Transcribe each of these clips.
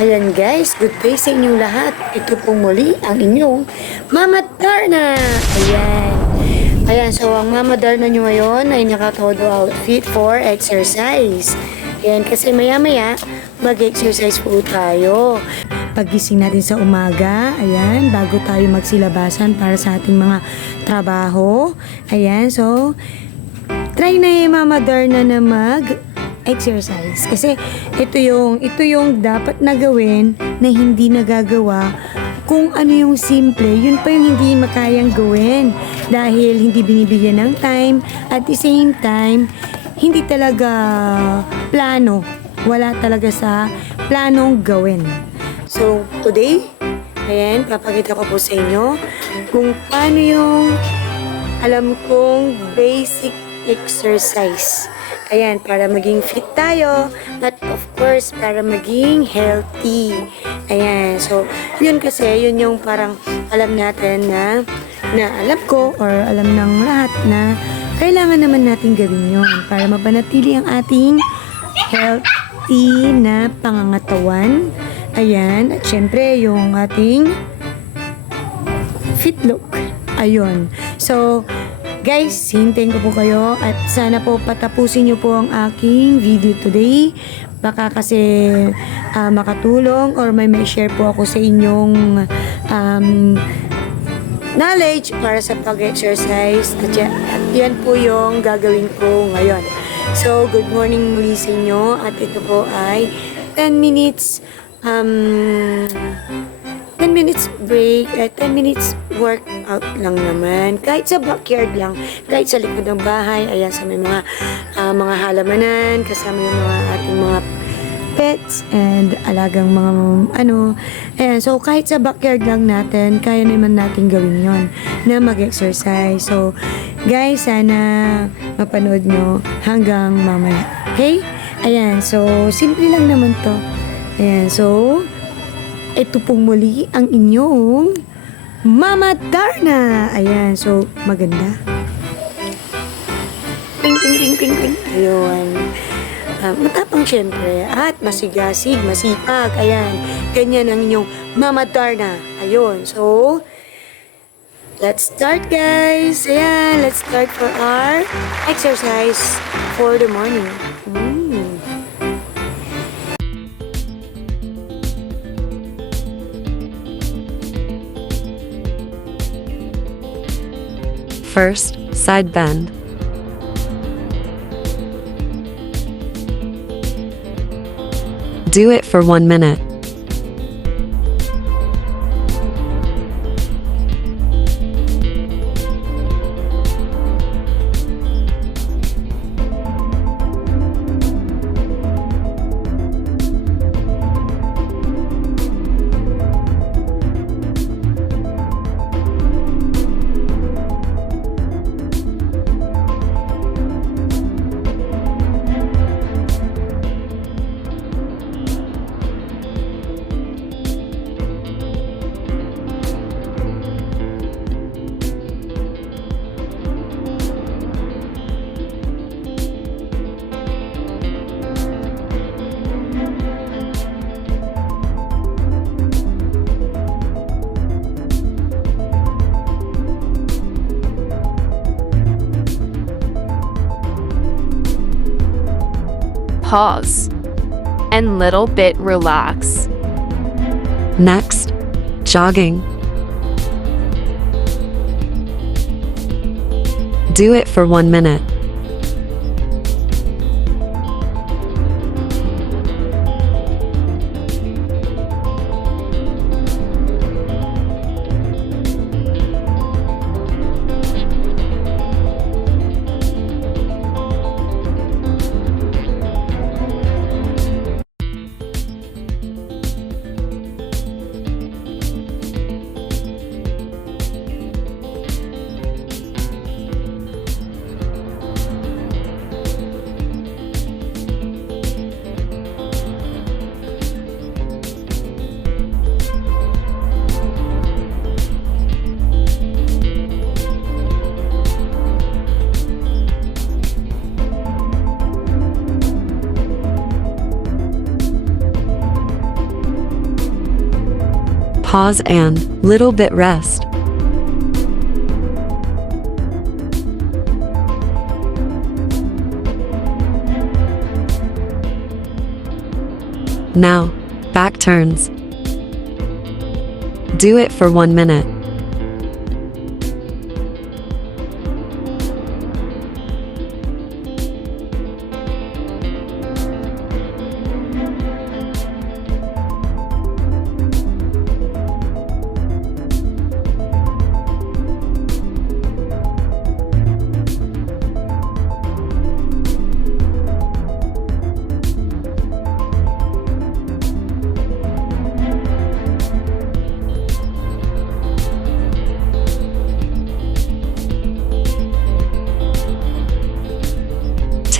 Ayan guys, good day sa inyong lahat. Ito pong muli ang inyong Mama Darna. Ayan, so ang Mama Darna nyo ngayon ay nakatodo outfit for exercise. Ayan, kasi maya-maya mag-exercise po tayo. Pagising natin sa umaga, ayan, bago tayo magsilabasan para sa ating mga trabaho. Ayan, so try na yung Mama Darna na exercise kasi ito yung dapat na gawin na hindi nagagawa. Kung ano yung simple, yun pa yung hindi makayang gawin dahil hindi binibigyan ng time, at the same time hindi talaga plano, wala talaga sa planong gawin. So today, ayan, papakita ko po sa inyo kung paano yung alam kong basic exercise. Ayan, para maging fit tayo at of course, para maging healthy. Ayan, so yun kasi, yun yung parang alam natin na alam ko or alam ng lahat na kailangan naman natin gawin yun para mapanatili ang ating healthy na pangangatawan. Ayan, at syempre yung ating fit look. Ayun. So, guys, hintayin ko po kayo at sana po patapusin nyo po ang aking video today. Baka kasi makatulong or may share po ako sa inyong knowledge para sa pag-exercise. At yan po yung gagawin ko ngayon. So, good morning muli sa inyo at ito po ay 10 minutes 10 minutes break, 10 minutes workout lang naman. Kahit sa backyard lang, kahit sa likod ng bahay, ayan sa may mga halamanan, kasama yung mga ating mga pets and alagang mga ayan. So, kahit sa backyard lang natin, kaya naman natin gawin yon na mag-exercise. So, guys, sana mapanood nyo hanggang mamaya. Okay? Ayan. So, simple lang naman to. Ayan. So, ito pong muli ang inyong Mama Darna. Ayan, so maganda. Ping, ping, ping, ping, ping. Ayun. Matapang syempre at masigasig, masipag. Ayan, ganyan ang inyong Mama Darna. Ayun, so let's start guys. Ayan, let's start for our exercise for the morning. First, side bend. Do it for 1 minute. Pause and little bit relax. Next, jogging. Do it for 1 minute. pause and little bit rest. Now, back turns. Do it for 1 minute.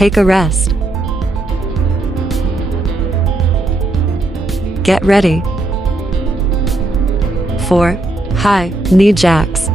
Take a rest. Get ready for high knee jacks.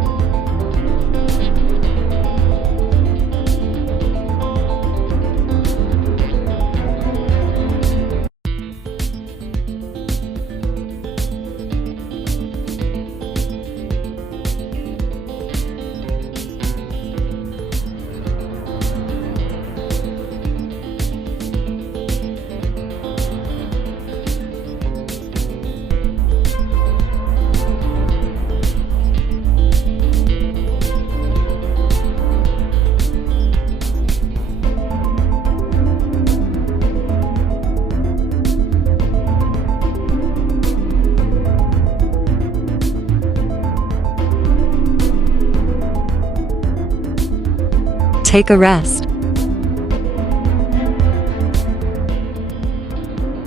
Take a rest.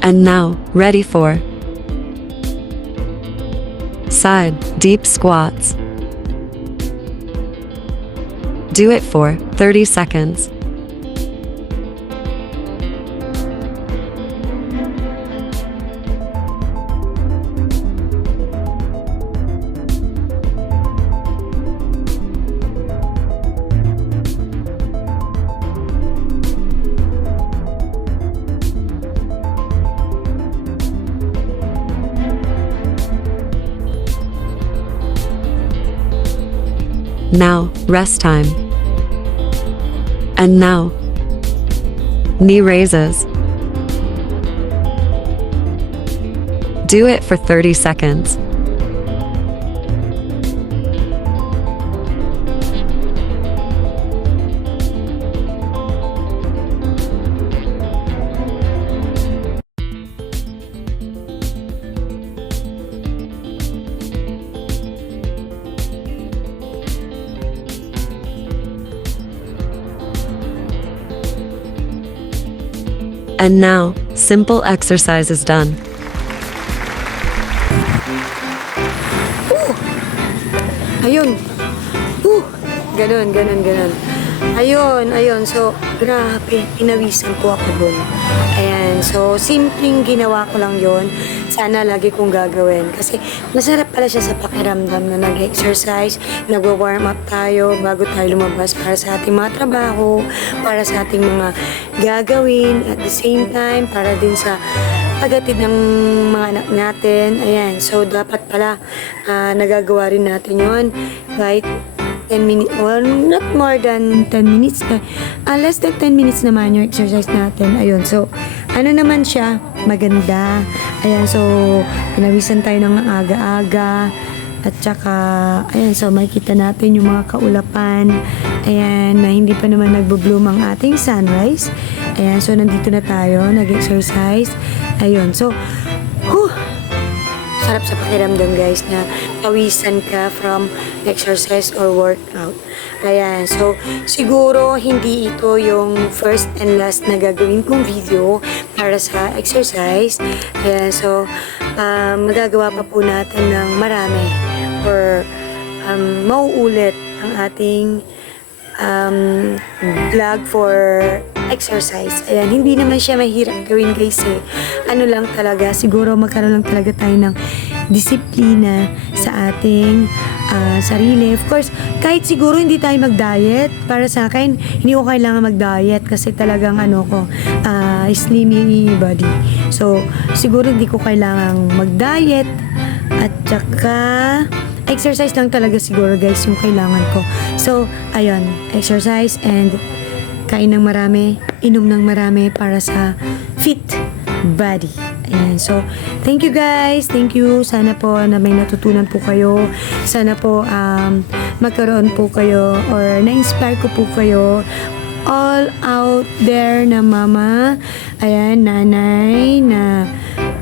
And now, ready for side deep squats. Do it for 30 seconds. Now, rest time. And now, knee raises. Do it for 30 seconds. And now, simple exercise is done. Ayun. Ganon, ganon, ganon. Ayun. So, grabe. Pinawisan po ako dun. Ayan. So, simpleng ginawa ko lang yon. Sana lagi kong gagawin. Kasi, masarap pala siya sa pakiramdam na nag-exercise, nagwa-warm up tayo bago tayo lumabas para sa ating mga trabaho, para sa ating mga gagawin. At the same time, para din sa pagatid ng mga anak natin. Ayan. So, dapat pala nagagawa rin natin yon. Right? 10 minutes, or not more than 10 minutes. Less than 10 minutes naman yung exercise natin. Ayun, so, ano naman siya? Maganda. Ayan, so, pinawisan tayo ng aga-aga. At saka, ayan, so, makikita natin yung mga kaulapan. Ayan, na hindi pa naman nagbo-bloom ang ating sunrise. Ayan, so, nandito na tayo, nag-exercise. Ayun, so, sarap sa pakiramdam guys na pawisan ka from exercise or workout. Ayan, so siguro hindi ito yung first and last na gagawin kong video para sa exercise. Ayan, so magagawa pa po natin ng marami or mauulit ang ating vlog for exercise. Ayan, hindi naman siya mahirap gawin guys eh. Ano lang talaga, siguro magkaroon lang talaga tayo ng disiplina sa ating sarili. Of course, kahit siguro hindi tayo mag-diet, para sa akin, hindi ko kailangan mag-diet kasi talagang slimmy body. So, siguro hindi ko kailangan mag-diet At saka, exercise lang talaga siguro guys yung kailangan ko. So, ayun, exercise and kain ng marami, inom ng marami para sa fit body. Ayan. So, thank you guys. Thank you. Sana po na may natutunan po kayo. Sana po magkaroon po kayo or na-inspire ko po kayo all out there na mama, ayan, nanay, na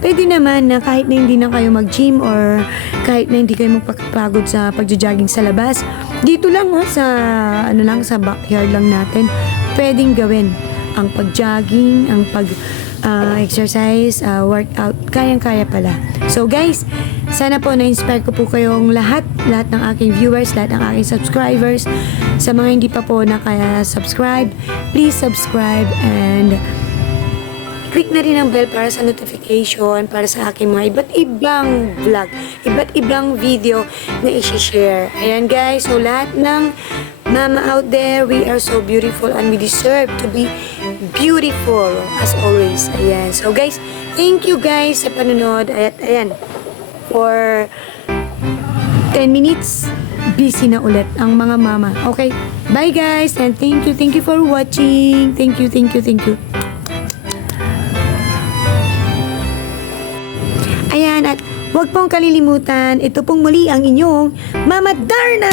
pwede naman na kahit na hindi na kayo mag-gym or kahit na hindi kayo magpapagod sa pagja-jogging sa labas, dito lang sa sa backyard lang natin, pwedeng gawin ang pag-jogging, ang exercise, workout, kayang-kaya pala. So guys, sana po na-inspire ko po kayong lahat ng aking viewers, lahat ng aking subscribers. Sa mga hindi pa po subscribe, please subscribe and click na rin ang bell para sa notification para sa aking mga iba't ibang vlog, iba't ibang video na i-share. Ayan guys, so lahat ng mama out there, we are so beautiful and we deserve to be beautiful as always. Ayan. So guys, thank you guys sa panunod. At ayan, for 10 minutes, busy na ulit ang mga mama. Okay, bye guys and thank you for watching. Thank you. Ayan, at huwag pong kalilimutan, ito pong muli ang inyong Mama Darna!